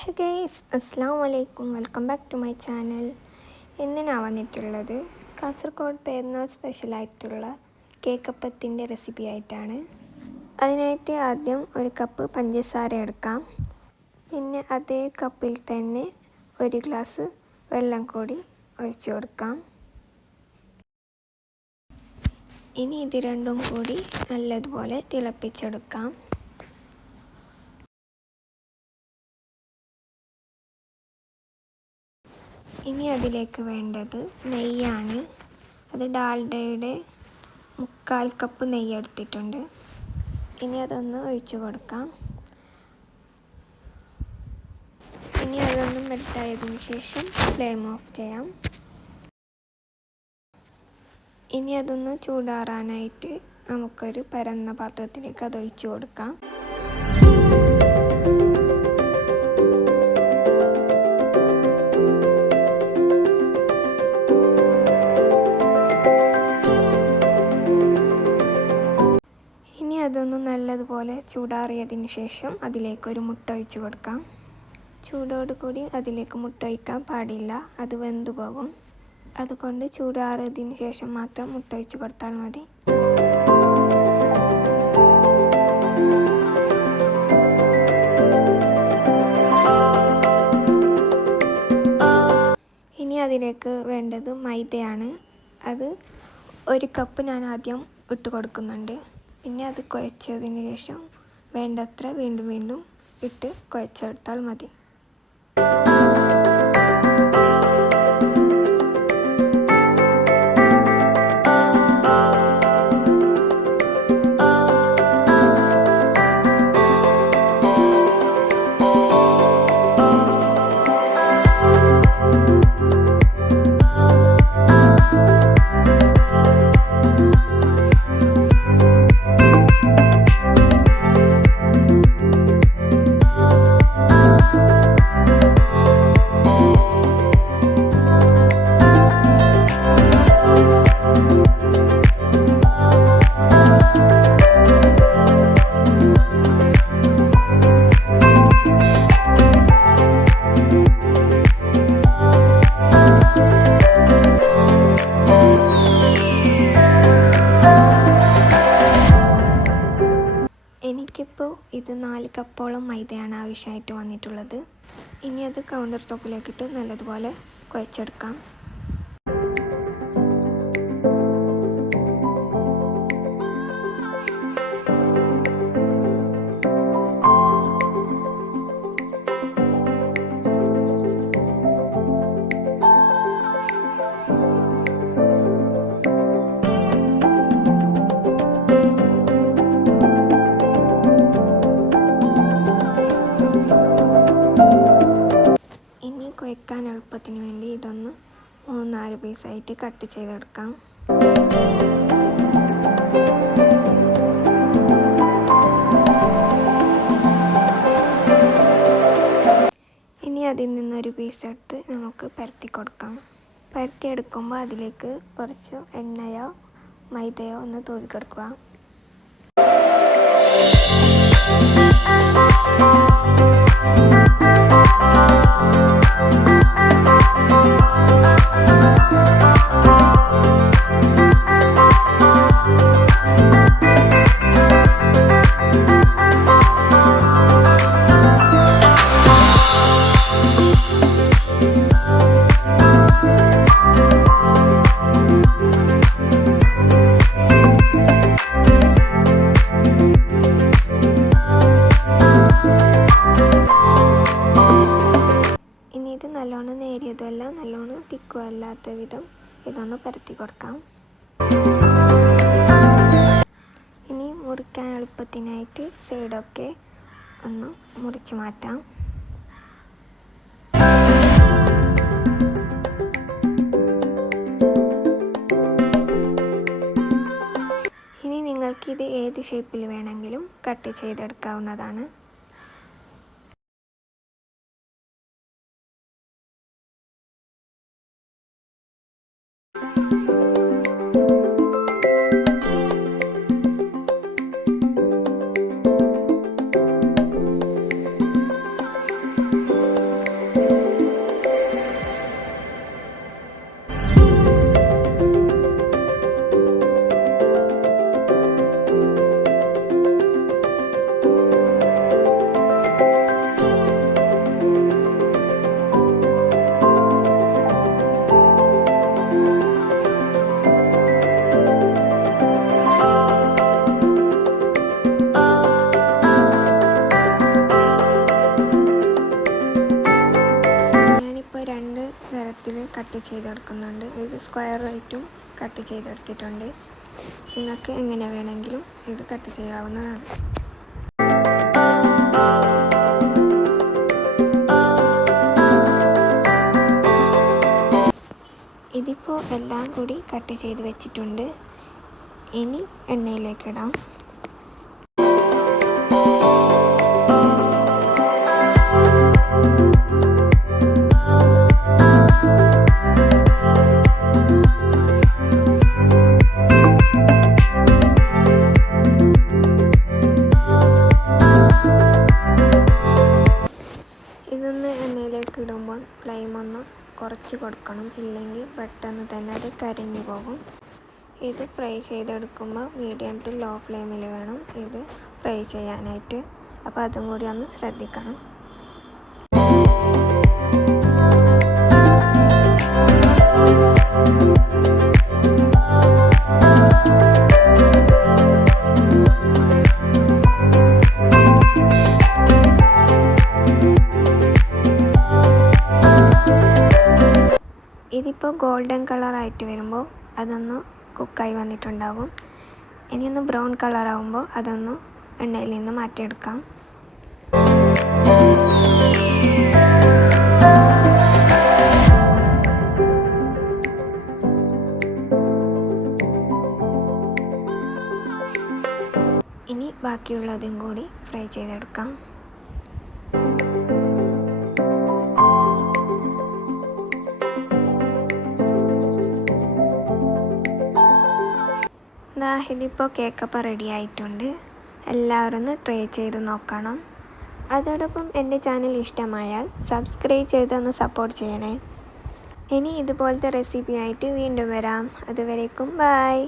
ഹേ guys, അസ്സലാമു അലൈക്കും. Welcome back to my channel. ഇന്ന് ഞാൻ വന്നിട്ടുള്ളത് കാസർഗോഡ് പെരുന്നാൾ സ്പെഷ്യലായിട്ടുള്ള കേക്കപ്പത്തിൻ്റെ റെസിപ്പി ആയിട്ടാണ്. അതിനായിട്ട് ആദ്യം ഒരു കപ്പ് പഞ്ചസാര എടുക്കാം. പിന്നെ അതേ കപ്പിൽ തന്നെ ഒരു ഗ്ലാസ് വെള്ളം കൂടി ഒഴിച്ചു കൊടുക്കാം. ഇനി ഇത് രണ്ടും കൂടി നല്ലതുപോലെ തിളപ്പിച്ചെടുക്കാം. ഇനി അതിലേക്ക് വേണ്ടത് നെയ്യാണ്. അത് ഡാൽഡയുടെ 3/4 കപ്പ് നെയ്യ് എടുത്തിട്ടുണ്ട്. ഇനി അതൊന്ന് ഒഴിച്ചു കൊടുക്കാം. ഇനി അതൊന്ന് മെൽറ്റായതിനു ശേഷം ഫ്ലെയിം ഓഫ് ചെയ്യാം. ഇനി അതൊന്ന് ചൂടാറാനായിട്ട് നമുക്കൊരു പരന്ന പാത്രത്തിലേക്ക് അത് ഒഴിച്ചു കൊടുക്കാം. അതൊന്ന് നല്ലതുപോലെ ചൂടാറിയതിന് ശേഷം അതിലേക്ക് ഒരു മുട്ട ഒഴിച്ച് കൊടുക്കാം. ചൂടോടുകൂടി അതിലേക്ക് മുട്ട ഒഴിക്കാൻ പാടില്ല, അത് വെന്തു പോകും. അതുകൊണ്ട് ചൂടാറിയതിന് ശേഷം മാത്രം മുട്ട ഒഴിച്ച് കൊടുത്താൽ മതി. ഇനി അതിലേക്ക് വേണ്ടത് മൈദയാണ്. അത് 1 കപ്പ് ഞാൻ ആദ്യം ഇട്ട് കൊടുക്കുന്നുണ്ട്. പിന്നെ അത് കുഴച്ചതിന് ശേഷം വേണ്ടത്ര വീണ്ടും ഇട്ട് കുഴച്ചെടുത്താൽ മതി. എനിക്കിപ്പോൾ ഇത് 4 കപ്പോളം മൈദയാണ് ആവശ്യമായിട്ട് വന്നിട്ടുള്ളത്. ഇനി അത് കൗണ്ടർ ടോപ്പിലേക്കിട്ട് നല്ലതുപോലെ കുഴച്ചെടുക്കാം. കുഴക്കാൻ എളുപ്പത്തിന് വേണ്ടി ഇതൊന്ന് 3-4 പീസായിട്ട് കട്ട് ചെയ്തെടുക്കാം. ഇനി അതിൽ നിന്നൊരു പീസ് എടുത്ത് നമുക്ക് പരത്തി കൊടുക്കാം. പരത്തിയെടുക്കുമ്പോൾ അതിലേക്ക് കുറച്ച് എണ്ണയോ മൈദയോ ഒന്ന് തൂവി കൊടുക്കുക. നല്ലോണം നേരിയതുമല്ല നല്ലോണം തിക്കും അല്ലാത്ത വിധം ഇതൊന്ന് പരത്തി കൊടുക്കാം. ഇനി മുറിക്കാൻ എളുപ്പത്തിനായിട്ട് സൈഡൊക്കെ ഒന്ന് മുറിച്ച് മാറ്റാം. ഇനി നിങ്ങൾക്കിത് ഏത് ഷേപ്പിൽ വേണമെങ്കിലും കട്ട് ചെയ്തെടുക്കാവുന്നതാണ്. കട്ട് ചെയ്തെടുക്കുന്നുണ്ട്. ഇത് സ്ക്വയറായിട്ടും കട്ട് ചെയ്തെടുത്തിട്ടുണ്ട്. നിങ്ങൾക്ക് എങ്ങനെ വേണമെങ്കിലും ഇത് കട്ട് ചെയ്യാവുന്നതാണ്. ഇതിപ്പോൾ എല്ലാം കൂടി കട്ട് ചെയ്ത് വെച്ചിട്ടുണ്ട്. ഇനി എണ്ണയിലേക്ക് ഇടാം. ഇതൊന്ന് എണ്ണയിലേക്ക് ഇടുമ്പോൾ ഫ്ലെയിം ഒന്ന് കുറച്ച് കൊടുക്കണം, ഇല്ലെങ്കിൽ പെട്ടെന്ന് തന്നെ അത് കരിഞ്ഞു പോകും. ഇത് ഫ്രൈ ചെയ്തെടുക്കുമ്പോൾ മീഡിയം ടു ലോ ഫ്ലെയിമിൽ വേണം ഇത് ഫ്രൈ ചെയ്യാനായിട്ട്. അപ്പോൾ അതും കൂടി ഒന്ന് ശ്രദ്ധിക്കണം. ഇതിപ്പോൾ ഗോൾഡൻ കളറായിട്ട് വരുമ്പോൾ അതൊന്ന് കുക്കായി വന്നിട്ടുണ്ടാകും. ഇനിയൊന്ന് ബ്രൗൺ കളറാകുമ്പോൾ അതൊന്ന് എണ്ണയിൽ നിന്ന് മാറ്റിയെടുക്കാം. ഇനി ബാക്കിയുള്ളതും കൂടി ഫ്രൈ ചെയ്തെടുക്കാം. ഇതിപ്പോൾ കേക്കപ്പം റെഡി ആയിട്ടുണ്ട്. എല്ലാവരും ഒന്ന് ട്രൈ ചെയ്ത് നോക്കണം. അതോടൊപ്പം എൻ്റെ ചാനൽ ഇഷ്ടമായാൽ സബ്സ്ക്രൈബ് ചെയ്തൊന്ന് സപ്പോർട്ട് ചെയ്യണേ. ഇനി ഇതുപോലത്തെ റെസിപ്പി ആയിട്ട് വീണ്ടും വരാം. അതുവരേക്കും ബൈ.